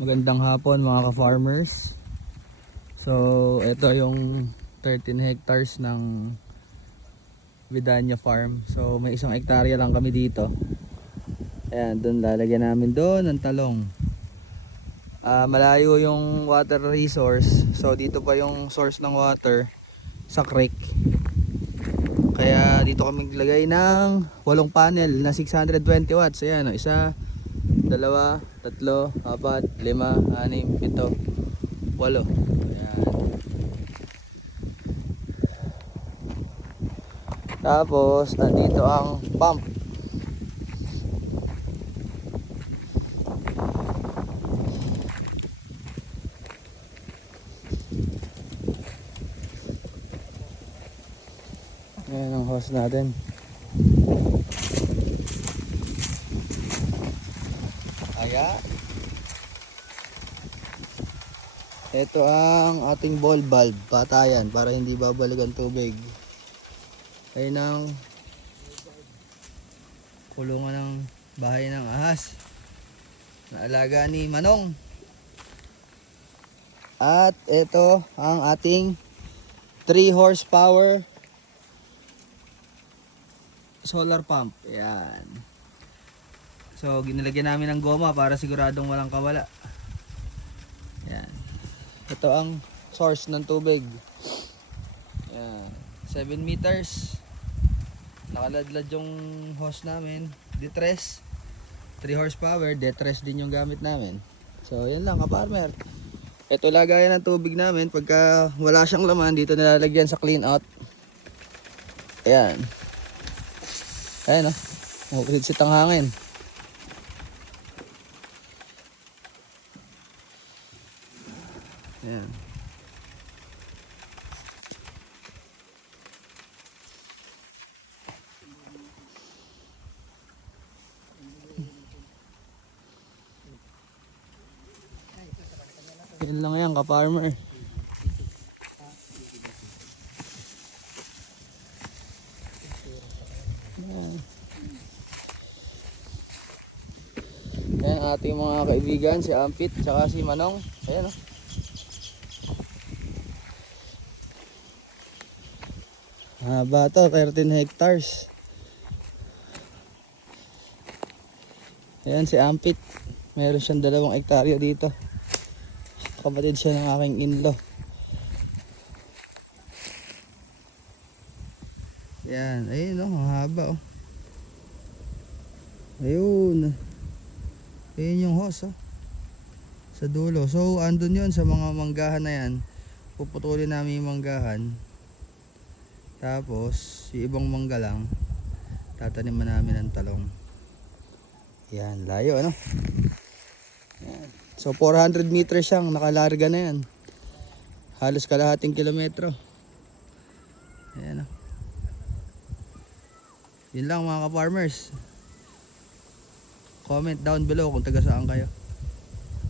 Magandang hapon mga ka-farmers. So ito yung 13 hectares ng Vidania Farm. So may isang hektarya lang kami dito. Ayan, doon lalagyan namin doon ng talong. Malayo yung water resource. So dito pa yung source ng water sa creek. Kaya dito kami naglagay ng 8 panel na 620 watts. Ayan, isa, dalawa, tatlo, apat, lima, anim, pito, 8. Ayan. Tapos nandito ang pump. Ayan ang hose natin. Ayan. Ito ang ating ball valve, patayan para hindi babalik ang tubig. Ayun ang kulungan ng bahay ng ahas na alaga ni Manong. At ito ang ating 3 horsepower solar pump. Ayan. So ginalagyan namin ng goma para siguradong walang kawala. Ayan. Ito ang source ng tubig. Ayan. 7 meters. Nakaladlad yung hose namin. Detres. 3 horsepower. Detres din yung gamit namin. So yan lang ka-farmer. Ito lagayan ng tubig namin. Pagka wala siyang laman, dito nilalagyan sa clean out. Ayan. Ayan o. Mukitsit ang hangin. Ayan. Yan lang yan ka-farmer. Ayan. Ayan ating mga kaibigan, si Ampit tsaka si Manong. Ayan o. Haba to, 13 hectares. Ayan si Ampit. Meron siyang 2 hektarya dito. Kapatid siya ng aking in-law. Ayan, ayun o, ang haba o. Ayun. Ayun yung hose o. Sa dulo. So andun yun sa mga manggahan na yan. Puputulin namin yung manggahan. Tapos yung ibang mangga lang tataniman namin ng talong. Yan, layo ano. Yan. So 400 meters siyang nakalarga na yan. Halos kalahating kilometro. Ayan o. Yun lang mga ka-farmers. Comment down below kung taga saan kayo.